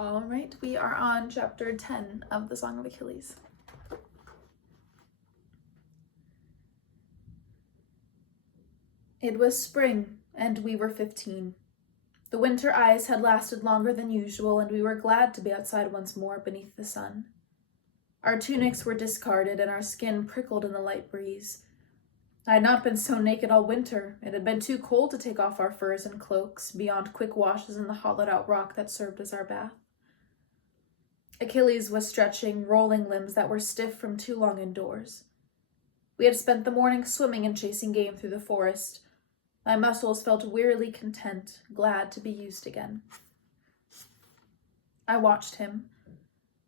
All right, we are on chapter 10 of the Song of Achilles. It was spring, and we were 15. The winter ice had lasted longer than usual, and we were glad to be outside once more beneath the sun. Our tunics were discarded, and our skin prickled in the light breeze. I had not been so naked all winter. It had been too cold to take off our furs and cloaks, beyond quick washes in the hollowed-out rock that served as our bath. Achilles was stretching, rolling limbs that were stiff from too long indoors. We had spent the morning swimming and chasing game through the forest. My muscles felt wearily content, glad to be used again. I watched him.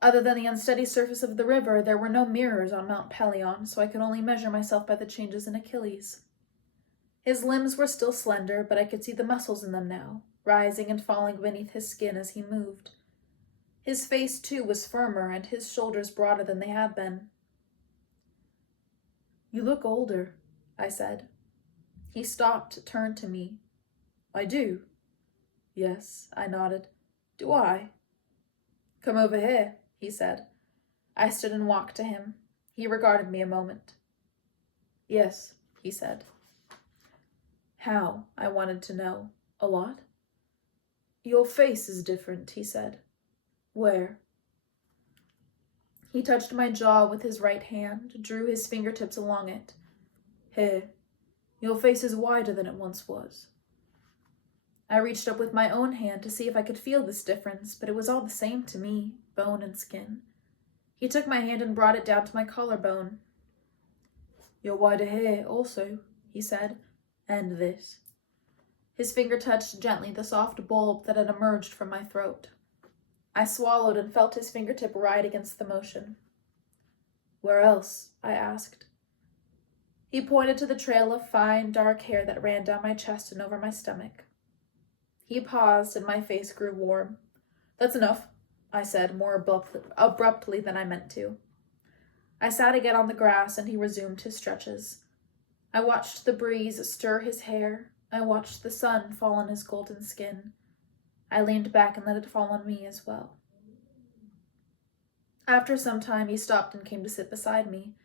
Other than the unsteady surface of the river, there were no mirrors on Mount Pelion, so I could only measure myself by the changes in Achilles. His limbs were still slender, but I could see the muscles in them now, rising and falling beneath his skin as he moved. His face, too, was firmer, and his shoulders broader than they had been. "You look older," I said. He stopped, turned to me. "I do." "Yes," I nodded. "Do I?" "Come over here," he said. I stood and walked to him. He regarded me a moment. "Yes," he said. "How?" I wanted to know. "A lot?" "Your face is different," he said. "Where?" He touched my jaw with his right hand, drew his fingertips along it. "Here. Your face is wider than it once was." I reached up with my own hand to see if I could feel this difference, but it was all the same to me, bone and skin. He took my hand and brought it down to my collarbone. "You're wider here, also," he said, "and this." His finger touched gently the soft bulb that had emerged from my throat. I swallowed and felt his fingertip ride against the motion. "Where else?" I asked. He pointed to the trail of fine, dark hair that ran down my chest and over my stomach. He paused, and my face grew warm. "That's enough," I said, more abruptly than I meant to. I sat again on the grass, and he resumed his stretches. I watched the breeze stir his hair. I watched the sun fall on his golden skin. I leaned back and let it fall on me as well. After some time, he stopped and came to sit beside me.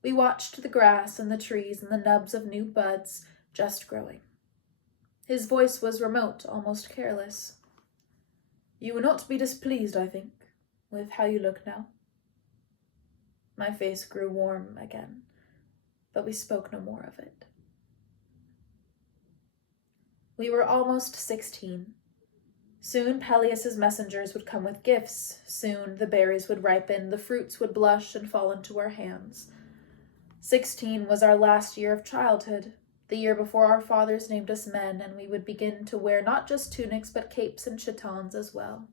We watched the grass and the trees and the nubs of new buds just growing. His voice was remote, almost careless. "You will not be displeased, I think, with how you look now." My face grew warm again, but we spoke no more of it. We were almost 16. Soon Peleus's messengers would come with gifts. Soon the berries would ripen, the fruits would blush and fall into our hands. 16 was our last year of childhood, the year before our fathers named us men, and we would begin to wear not just tunics but capes and chitons as well.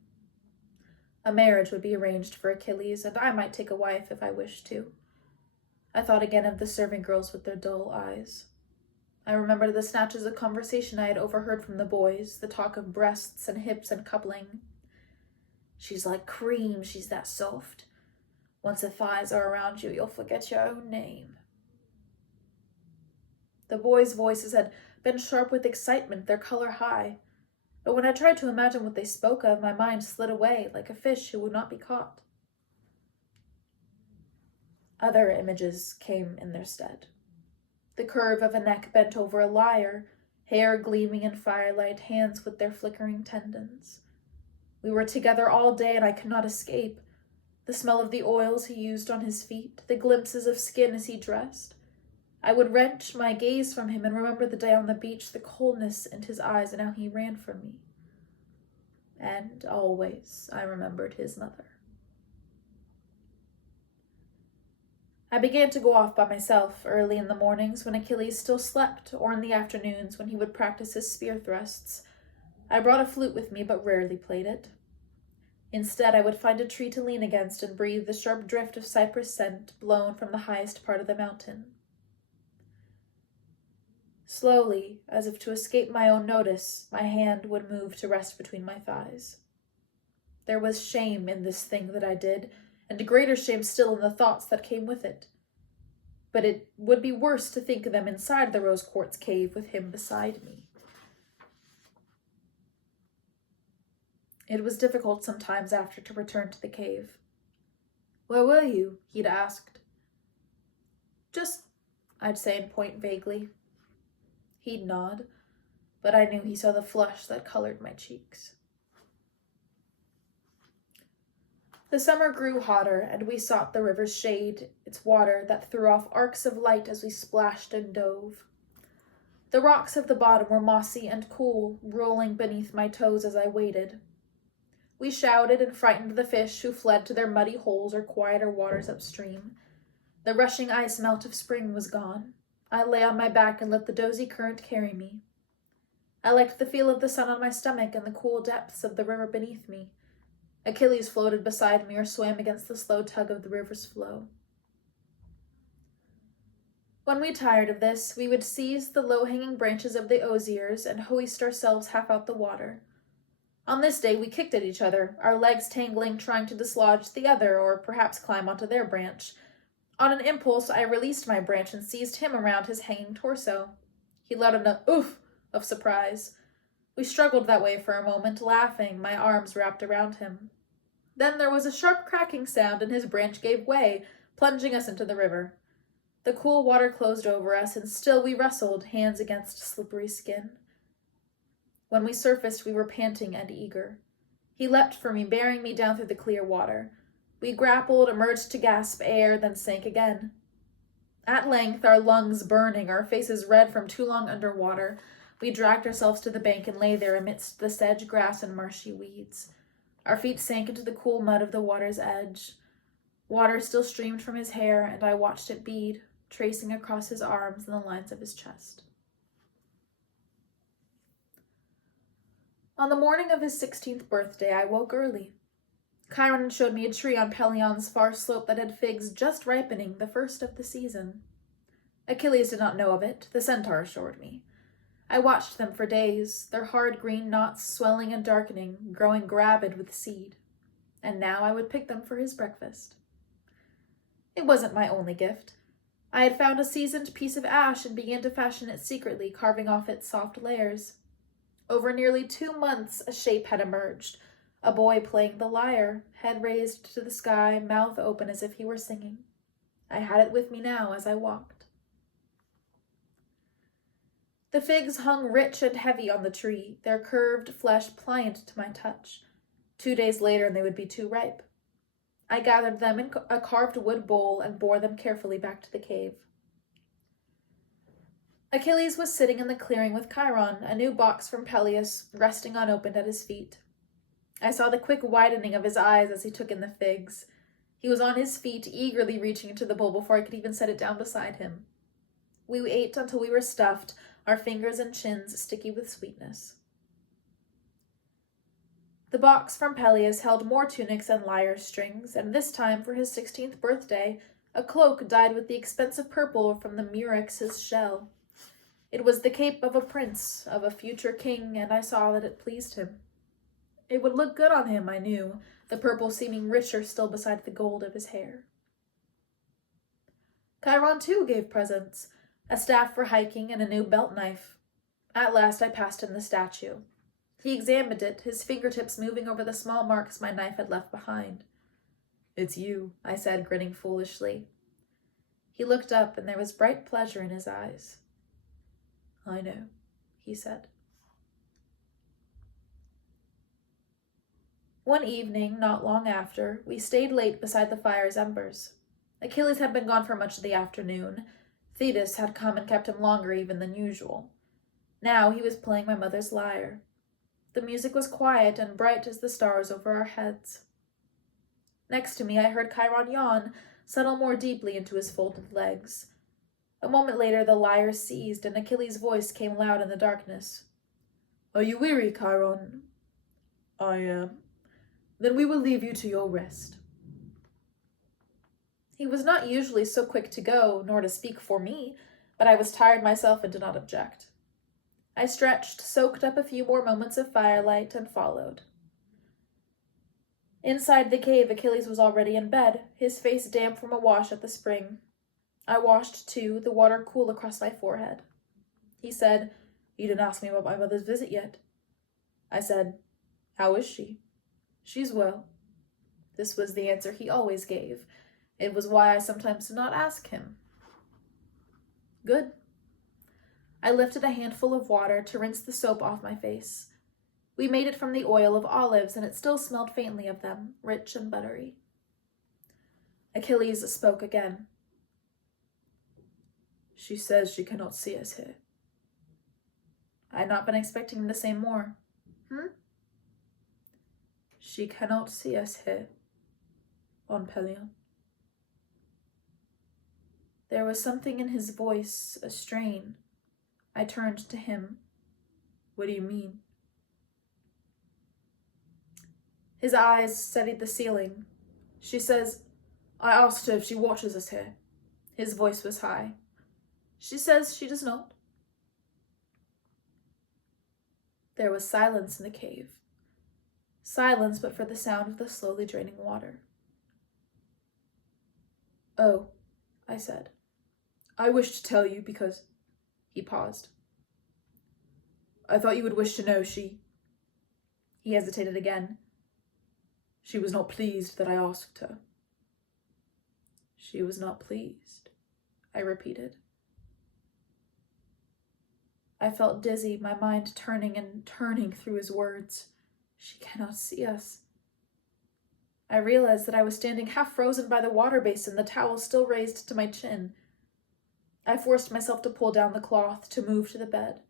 A marriage would be arranged for Achilles, and I might take a wife if I wished to. I thought again of the serving girls with their dull eyes. I remembered the snatches of conversation I had overheard from the boys, the talk of breasts and hips and coupling. "She's like cream, she's that soft. Once her thighs are around you, you'll forget your own name." The boys' voices had been sharp with excitement, their color high. But when I tried to imagine what they spoke of, my mind slid away like a fish who would not be caught. Other images came in their stead. The curve of a neck bent over a lyre, hair gleaming in firelight, hands with their flickering tendons. We were together all day, and I could not escape. The smell of the oils he used on his feet, the glimpses of skin as he dressed. I would wrench my gaze from him and remember the day on the beach, the coldness in his eyes, and how he ran from me. And always I remembered his mother. I began to go off by myself early in the mornings when Achilles still slept, or in the afternoons when he would practice his spear thrusts. I brought a flute with me, but rarely played it. Instead, I would find a tree to lean against and breathe the sharp drift of cypress scent blown from the highest part of the mountain. Slowly, as if to escape my own notice, my hand would move to rest between my thighs. There was shame in this thing that I did, and greater shame still in the thoughts that came with it. But it would be worse to think of them inside the rose quartz cave with him beside me. It was difficult sometimes after to return to the cave. "Where were you?" he'd asked. "Just," I'd say and point vaguely. He'd nod, but I knew he saw the flush that colored my cheeks. The summer grew hotter, and we sought the river's shade, its water that threw off arcs of light as we splashed and dove. The rocks of the bottom were mossy and cool, rolling beneath my toes as I waded. We shouted and frightened the fish who fled to their muddy holes or quieter waters upstream. The rushing ice melt of spring was gone. I lay on my back and let the dozy current carry me. I liked the feel of the sun on my stomach and the cool depths of the river beneath me. Achilles floated beside me or swam against the slow tug of the river's flow. When we tired of this, we would seize the low-hanging branches of the osiers and hoist ourselves half out the water. On this day we kicked at each other, our legs tangling trying to dislodge the other or perhaps climb onto their branch. On an impulse, I released my branch and seized him around his hanging torso. He let out an oof of surprise. We struggled that way for a moment, laughing, my arms wrapped around him. Then there was a sharp cracking sound and his branch gave way, plunging us into the river. The cool water closed over us, and still we wrestled, hands against slippery skin. When we surfaced, we were panting and eager. He leapt for me, bearing me down through the clear water. We grappled, emerged to gasp air, then sank again. At length, our lungs burning, our faces red from too long underwater, we dragged ourselves to the bank and lay there amidst the sedge grass and marshy weeds. Our feet sank into the cool mud of the water's edge. Water still streamed from his hair, and I watched it bead, tracing across his arms and the lines of his chest. On the morning of his 16th birthday, I woke early. Chiron showed me a tree on Pelion's far slope that had figs just ripening, the first of the season. Achilles did not know of it, the centaur assured me. I watched them for days, their hard green knots swelling and darkening, growing gravid with seed. And now I would pick them for his breakfast. It wasn't my only gift. I had found a seasoned piece of ash and began to fashion it secretly, carving off its soft layers. Over nearly 2 months, a shape had emerged, a boy playing the lyre, head raised to the sky, mouth open as if he were singing. I had it with me now as I walked. The figs hung rich and heavy on the tree, their curved flesh pliant to my touch. 2 days later, and they would be too ripe. I gathered them in a carved wood bowl and bore them carefully back to the cave. Achilles was sitting in the clearing with Chiron, a new box from Peleus, resting unopened at his feet. I saw the quick widening of his eyes as he took in the figs. He was on his feet, eagerly reaching into the bowl before I could even set it down beside him. We ate until we were stuffed, our fingers and chins sticky with sweetness. The box from Peleus held more tunics and lyre strings, and this time, for his 16th birthday, a cloak dyed with the expensive purple from the murex's shell. It was the cape of a prince, of a future king, and I saw that it pleased him. It would look good on him, I knew, the purple seeming richer still beside the gold of his hair. Chiron, too, gave presents, a staff for hiking and a new belt knife. At last I passed him the statue. He examined it, his fingertips moving over the small marks my knife had left behind. "It's you," I said, grinning foolishly. He looked up, and there was bright pleasure in his eyes. "I know," he said. One evening, not long after, we stayed late beside the fire's embers. Achilles had been gone for much of the afternoon. Thetis had come and kept him longer even than usual. Now he was playing my mother's lyre. The music was quiet and bright as the stars over our heads. Next to me I heard Chiron yawn, settle more deeply into his folded legs. A moment later the lyre ceased, and Achilles' voice came loud in the darkness. "Are you weary, Chiron?" "I am." "Then we will leave you to your rest." He was not usually so quick to go, nor to speak for me, but I was tired myself and did not object. I stretched, soaked up a few more moments of firelight, and followed. Inside the cave, Achilles was already in bed, his face damp from a wash at the spring. I washed, too, the water cool across my forehead. He said, "You didn't ask me about my mother's visit yet." I said, "How is she?" She's well. This was the answer he always gave. It was why I sometimes did not ask him. Good. I lifted a handful of water to rinse the soap off my face. We made it from the oil of olives, and it still smelled faintly of them, rich and buttery. Achilles spoke again. She says she cannot see us here. I had not been expecting him to say more. She cannot see us here, on Pelion. There was something in his voice, a strain. I turned to him. What do you mean? His eyes studied the ceiling. She says, I asked her if she watches us here. His voice was high. She says she does not. There was silence in the cave. Silence but for the sound of the slowly draining water. Oh, I said. I wish to tell you because... He paused. I thought you would wish to know she... He hesitated again. She was not pleased that I asked her. She was not pleased, I repeated. I felt dizzy, my mind turning and turning through his words. She cannot see us. I realized that I was standing half frozen by the water basin, the towel still raised to my chin. I forced myself to pull down the cloth, to move to the bed.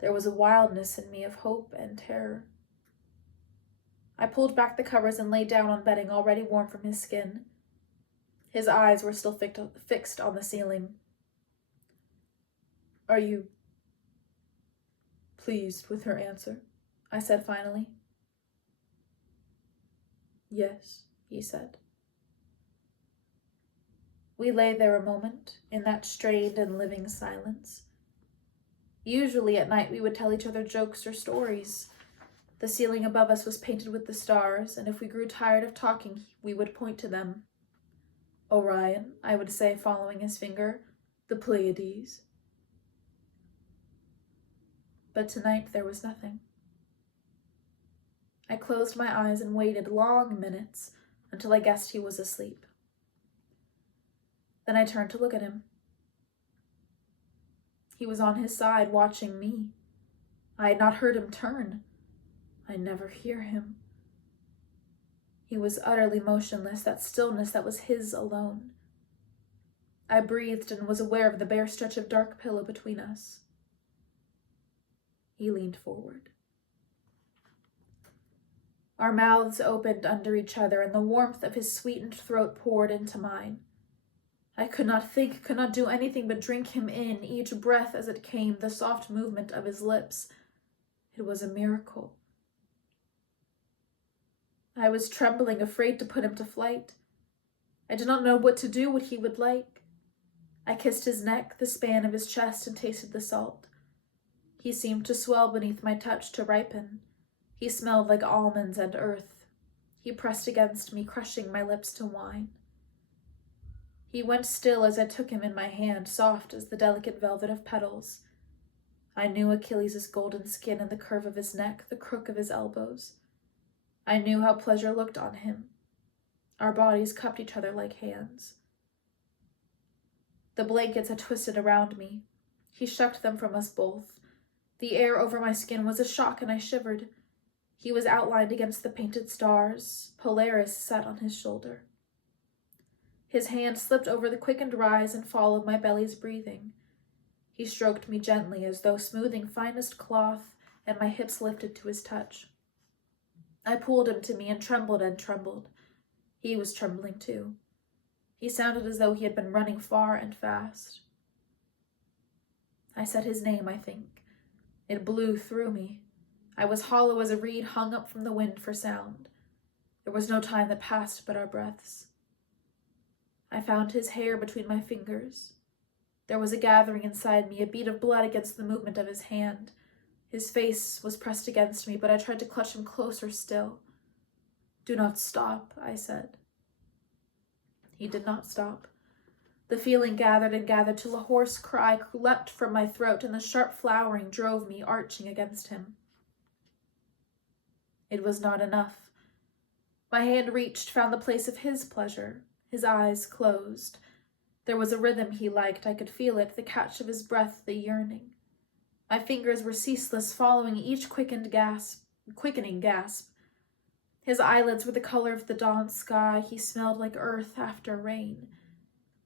There was a wildness in me of hope and terror. I pulled back the covers and lay down on bedding already warm from his skin. His eyes were still fixed on the ceiling. Are you pleased with her answer? I said finally. Yes, he said. We lay there a moment, in that strained and living silence. Usually at night we would tell each other jokes or stories. The ceiling above us was painted with the stars, and if we grew tired of talking, we would point to them. Orion, I would say, following his finger, the Pleiades. But tonight there was nothing. I closed my eyes and waited long minutes until I guessed he was asleep. Then I turned to look at him. He was on his side, watching me. I had not heard him turn. I never hear him. He was utterly motionless, that stillness that was his alone. I breathed and was aware of the bare stretch of dark pillow between us. He leaned forward. Our mouths opened under each other, and the warmth of his sweetened throat poured into mine. I could not think, could not do anything but drink him in, each breath as it came, the soft movement of his lips. It was a miracle. I was trembling, afraid to put him to flight. I did not know what to do, what he would like. I kissed his neck, the span of his chest, and tasted the salt. He seemed to swell beneath my touch, to ripen. He smelled like almonds and earth. He pressed against me, crushing my lips to wine. He went still as I took him in my hand, soft as the delicate velvet of petals. I knew Achilles' golden skin and the curve of his neck, the crook of his elbows. I knew how pleasure looked on him. Our bodies cupped each other like hands. The blankets had twisted around me. He shucked them from us both. The air over my skin was a shock, and I shivered. He was outlined against the painted stars. Polaris sat on his shoulder. His hand slipped over the quickened rise and fall of my belly's breathing. He stroked me gently, as though smoothing finest cloth, and my hips lifted to his touch. I pulled him to me and trembled. He was trembling too. He sounded as though he had been running far and fast. I said his name, I think. It blew through me. I was hollow as a reed hung up from the wind for sound. There was no time that passed but our breaths. I found his hair between my fingers. There was a gathering inside me, a beat of blood against the movement of his hand. His face was pressed against me, but I tried to clutch him closer still. Do not stop, I said. He did not stop. The feeling gathered and gathered till a hoarse cry leapt from my throat, and the sharp flowering drove me arching against him. It was not enough. My hand reached, found the place of his pleasure. His eyes closed. There was a rhythm he liked. I could feel it, the catch of his breath, the yearning. My fingers were ceaseless, following each quickening gasp. His eyelids were the color of the dawn sky. He smelled like earth after rain.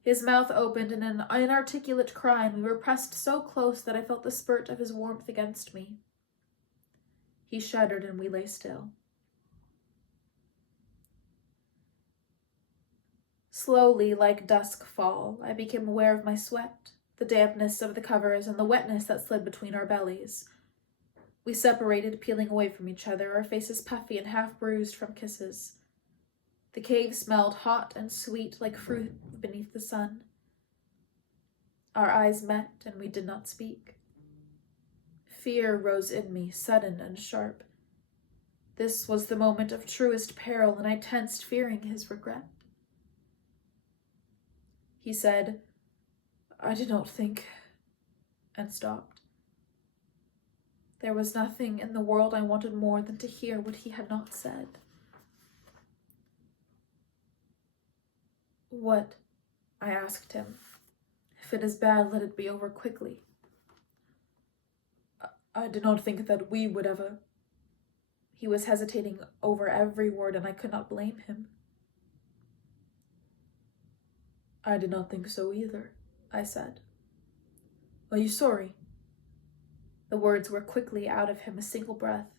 His mouth opened in an inarticulate cry, and we were pressed so close that I felt the spurt of his warmth against me. He shuddered, and we lay still. Slowly, like dusk fall, I became aware of my sweat, the dampness of the covers, and the wetness that slid between our bellies. We separated, peeling away from each other, our faces puffy and half-bruised from kisses. The cave smelled hot and sweet like fruit beneath the sun. Our eyes met, and we did not speak. Fear rose in me, sudden and sharp. This was the moment of truest peril, and I tensed, fearing his regret. He said, "I did not think," and stopped. There was nothing in the world I wanted more than to hear what he had not said. "What?" I asked him. "If it is bad, let it be over quickly." I did not think that we would ever." He was hesitating over every word, and I could not blame him. "I did not think so either," I said. "Are you sorry?" The words were quickly out of him, a single breath.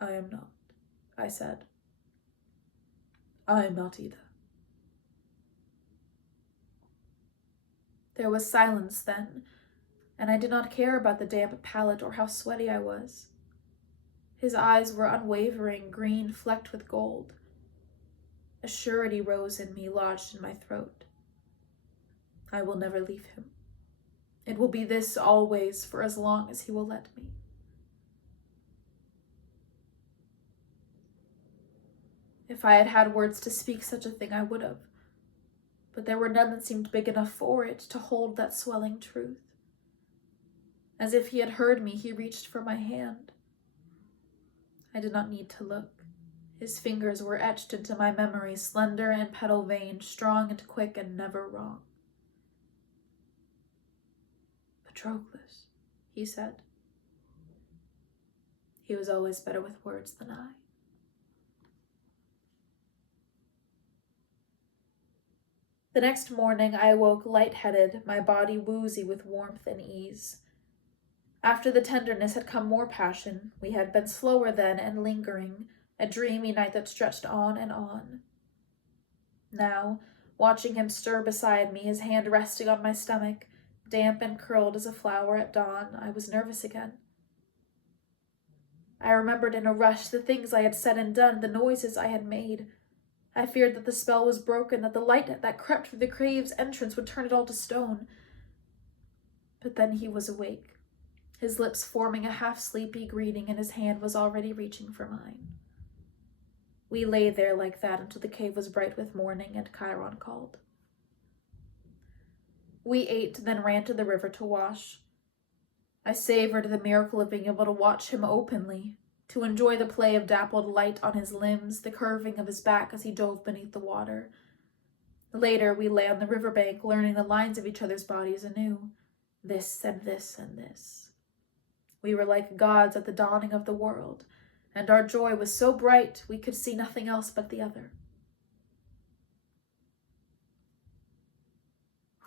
"I am not," I said. "I am not either." There was silence then, and I did not care about the damp palate or how sweaty I was. His eyes were unwavering, green flecked with gold. A surety rose in me, lodged in my throat. I will never leave him. It will be this always, for as long as he will let me. If I had had words to speak such a thing, I would have. But there were none that seemed big enough for it to hold that swelling truth. As if he had heard me, he reached for my hand. I did not need to look. His fingers were etched into my memory, slender and petal-veined, strong and quick and never wrong. "Patroclus," he said. He was always better with words than I. The next morning I awoke light-headed, my body woozy with warmth and ease. After the tenderness had come more passion. We had been slower then and lingering, a dreamy night that stretched on and on. Now, watching him stir beside me, his hand resting on my stomach, damp and curled as a flower at dawn, I was nervous again. I remembered in a rush the things I had said and done, the noises I had made. I feared that the spell was broken, that the light that crept through the cave's entrance would turn it all to stone. But then he was awake, his lips forming a half-sleepy greeting, and his hand was already reaching for mine. We lay there like that until the cave was bright with morning and Chiron called. We ate, then ran to the river to wash. I savored the miracle of being able to watch him openly, to enjoy the play of dappled light on his limbs, the curving of his back as he dove beneath the water. Later, we lay on the riverbank, learning the lines of each other's bodies anew, this and this and this. We were like gods at the dawning of the world, and our joy was so bright we could see nothing else but the other.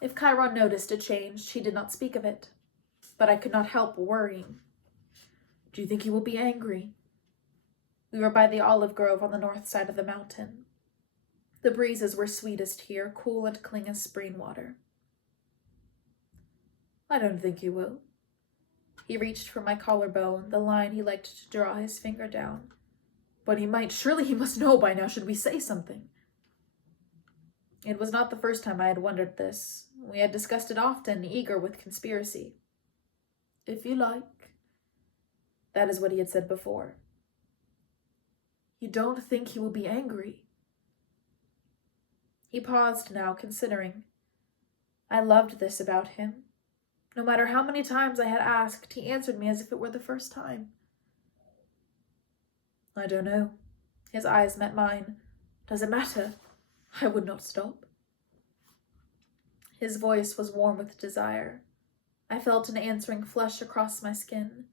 If Chiron noticed a change, he did not speak of it, but I could not help worrying. Do you think he will be angry? We were by the olive grove on the north side of the mountain. The breezes were sweetest here, cool and clean as spring water. I don't think he will. He reached for my collarbone, the line he liked to draw his finger down. But he might. Surely he must know by now. Should we say something? It was not the first time I had wondered this. We had discussed it often, eager with conspiracy. If you like. That is what he had said before. You don't think he will be angry? He paused now, considering. I loved this about him. No matter how many times I had asked, he answered me as if it were the first time. I don't know. His eyes met mine. Does it matter? I would not stop. His voice was warm with desire. I felt an answering flush across my skin.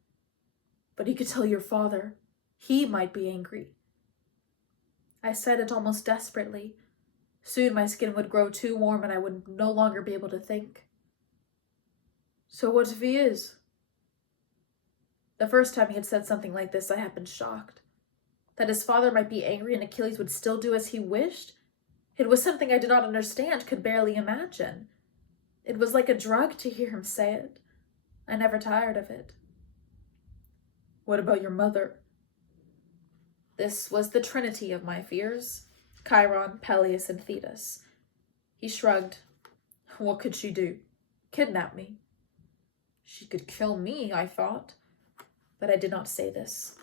But you could tell your father. He might be angry. I said it almost desperately. Soon my skin would grow too warm and I would no longer be able to think. So what if he is? The first time he had said something like this, I had been shocked. That his father might be angry and Achilles would still do as he wished? It was something I did not understand, could barely imagine. It was like a drug to hear him say it. I never tired of it. What about your mother? This was the trinity of my fears. Chiron, Peleus, and Thetis. He shrugged. What could she do? Kidnap me? She could kill me, I thought. But I did not say this.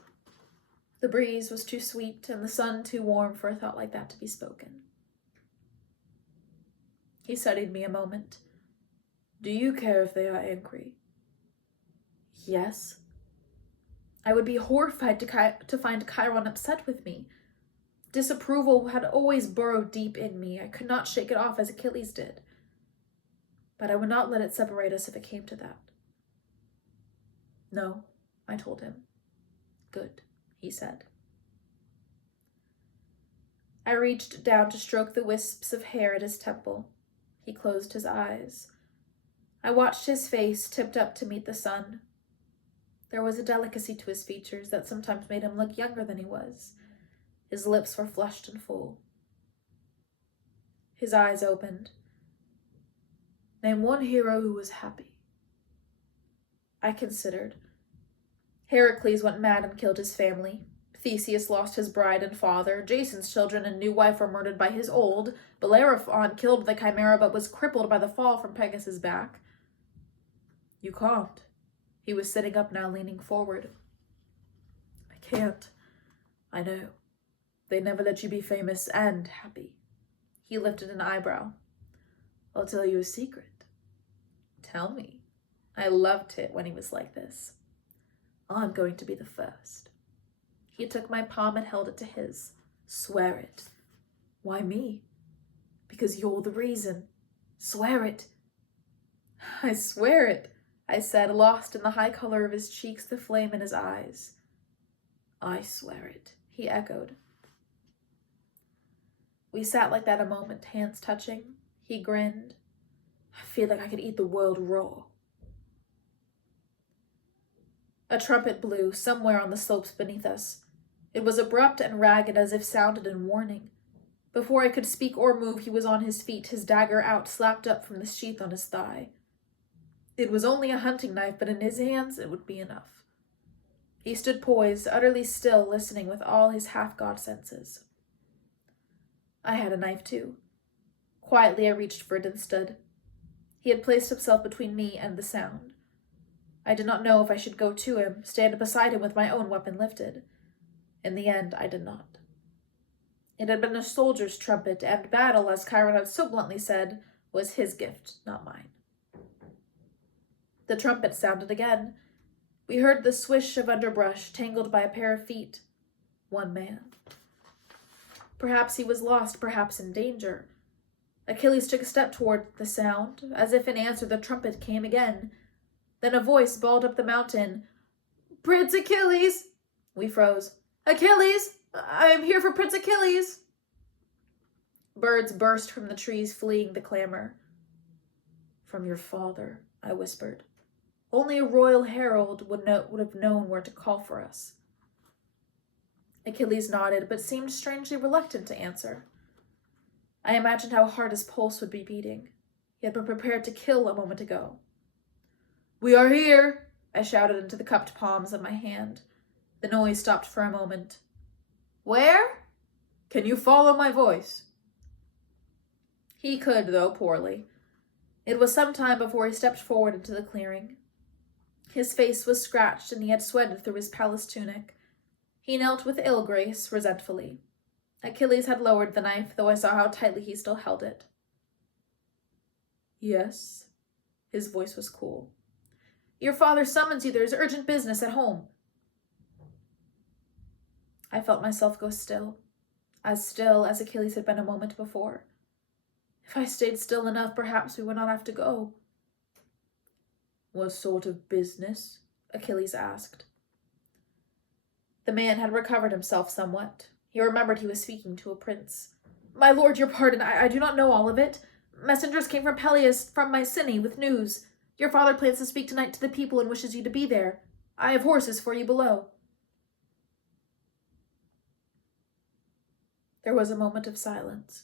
The breeze was too sweet and the sun too warm for a thought like that to be spoken. He studied me a moment. Do you care if they are angry? Yes. I would be horrified to find Chiron upset with me. Disapproval had always burrowed deep in me. I could not shake it off as Achilles did. But I would not let it separate us if it came to that. No, I told him. Good, he said. I reached down to stroke the wisps of hair at his temple. He closed his eyes. I watched his face tipped up to meet the sun. There was a delicacy to his features that sometimes made him look younger than he was. His lips were flushed and full. His eyes opened. Name one hero who was happy. I considered. Heracles went mad and killed his family. Theseus lost his bride and father. Jason's children and new wife were murdered by his old. Bellerophon killed the Chimera but was crippled by the fall from Pegasus' back. You can't. He was sitting up now, leaning forward. I can't. I know. They never let you be famous and happy. He lifted an eyebrow. I'll tell you a secret. Tell me. I loved it when he was like this. I'm going to be the first. He took my palm and held it to his. Swear it. Why me? Because you're the reason. Swear it. I swear it, I said, lost in the high color of his cheeks, the flame in his eyes. I swear it, he echoed. We sat like that a moment, hands touching. He grinned. I feel like I could eat the world raw. A trumpet blew somewhere on the slopes beneath us. It was abrupt and ragged, as if sounded in warning. Before I could speak or move, he was on his feet, his dagger out, slapped up from the sheath on his thigh. It was only a hunting knife, but in his hands it would be enough. He stood poised, utterly still, listening with all his half-god senses. I had a knife too. Quietly I reached for it and stood. He had placed himself between me and the sound. I did not know if I should go to him, stand beside him with my own weapon lifted. In the end, I did not. It had been a soldier's trumpet, and battle, as Chiron had so bluntly said, was his gift, not mine. The trumpet sounded again. We heard the swish of underbrush, tangled by a pair of feet. One man. Perhaps he was lost, perhaps in danger. Achilles took a step toward the sound. As if in answer, the trumpet came again. Then a voice bawled up the mountain. Prince Achilles! We froze. Achilles! I am here for Prince Achilles! Birds burst from the trees, fleeing the clamor. From your father, I whispered. Only a royal herald would have known where to call for us. Achilles nodded, but seemed strangely reluctant to answer. I imagined how hard his pulse would be beating. He had been prepared to kill a moment ago. We are here, I shouted into the cupped palms of my hand. The noise stopped for a moment. Where? Can you follow my voice? He could, though poorly. It was some time before he stepped forward into the clearing. His face was scratched, and he had sweated through his palace tunic. He knelt with ill grace, resentfully. Achilles had lowered the knife, though I saw how tightly he still held it. Yes? His voice was cool. Your father summons you. There is urgent business at home. I felt myself go still. as still as Achilles had been a moment before. If I stayed still enough, perhaps we would not have to go. What sort of business? Achilles asked. The man had recovered himself somewhat. He remembered he was speaking to a prince. My lord, your pardon, I do not know all of it. Messengers came from Peleus, from Mycenae, with news. Your father plans to speak tonight to the people and wishes you to be there. I have horses for you below. There was a moment of silence.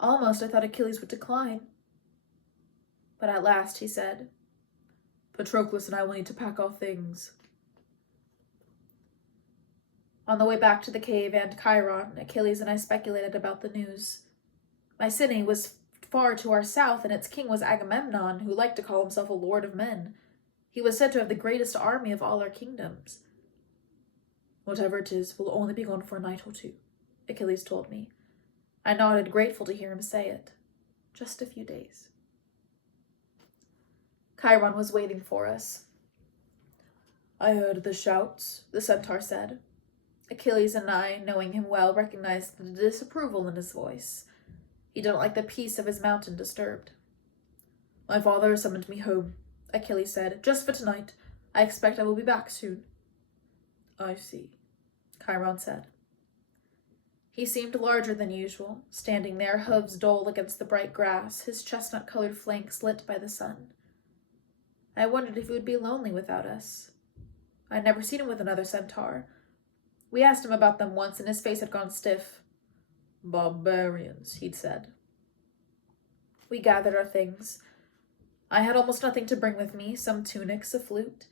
Almost I thought Achilles would decline. But at last he said, Patroclus and I will need to pack our things. On the way back to the cave and Chiron, Achilles and I speculated about the news. Mycenae was far to our south, and its king was Agamemnon, who liked to call himself a lord of men. He was said to have the greatest army of all our kingdoms. Whatever it is, we'll only be gone for a night or two, Achilles told me. I nodded, grateful to hear him say it. Just a few days. Chiron was waiting for us. I heard the shouts, the centaur said. Achilles and I, knowing him well, recognized the disapproval in his voice. He didn't like the peace of his mountain disturbed. My father has summoned me home, Achilles said, just for tonight. I expect I will be back soon. I see, Chiron said. He seemed larger than usual, standing there, hooves dull against the bright grass, his chestnut-colored flanks lit by the sun. I wondered if he would be lonely without us. I had never seen him with another centaur. We asked him about them once, and his face had gone stiff. Barbarians, he'd said. We gathered our things. I had almost nothing to bring with me, some tunics, a flute.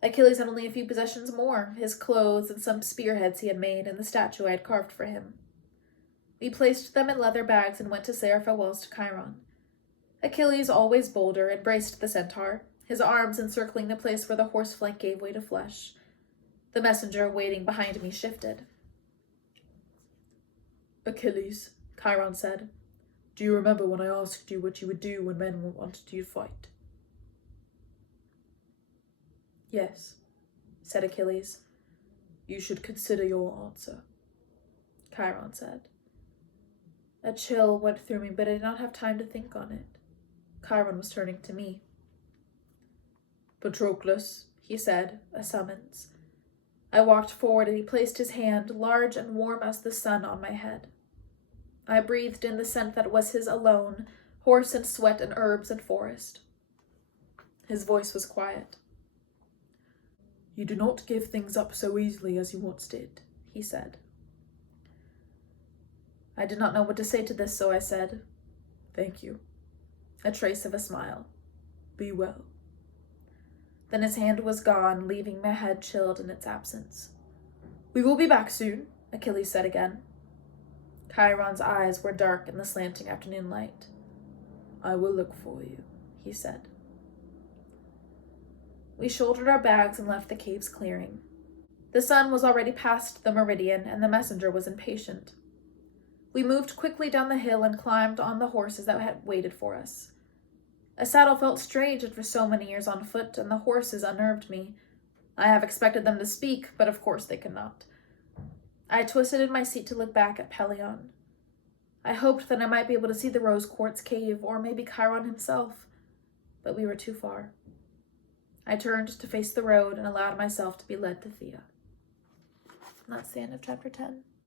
Achilles had only a few possessions more, his clothes and some spearheads he had made, and the statue I had carved for him. We placed them in leather bags and went to say our farewells to Chiron. Achilles, always bolder, embraced the centaur, his arms encircling the place where the horse flank gave way to flesh. The messenger waiting behind me shifted. Achilles, Chiron said, do you remember when I asked you what you would do when men wanted you to fight? Yes, said Achilles. You should consider your answer, Chiron said. A chill went through me, but I did not have time to think on it. Chiron was turning to me. Patroclus, he said, a summons. I walked forward, and he placed his hand, large and warm as the sun, on my head. I breathed in the scent that was his alone, horse and sweat and herbs and forest. His voice was quiet. You do not give things up so easily as you once did, he said. I did not know what to say to this, so I said, Thank you. A trace of a smile. Be well. Then his hand was gone, leaving my head chilled in its absence. We will be back soon, Achilles said again. Chiron's eyes were dark in the slanting afternoon light. I will look for you, he said. We shouldered our bags and left the cave's clearing. The sun was already past the meridian, and the messenger was impatient. We moved quickly down the hill and climbed on the horses that had waited for us. A saddle felt strange after so many years on foot, and the horses unnerved me. I have expected them to speak, but of course they could not. I twisted in my seat to look back at Pelion. I hoped that I might be able to see the rose quartz cave, or maybe Chiron himself, but we were too far. I turned to face the road and allowed myself to be led to Thea. And that's the end of chapter 10.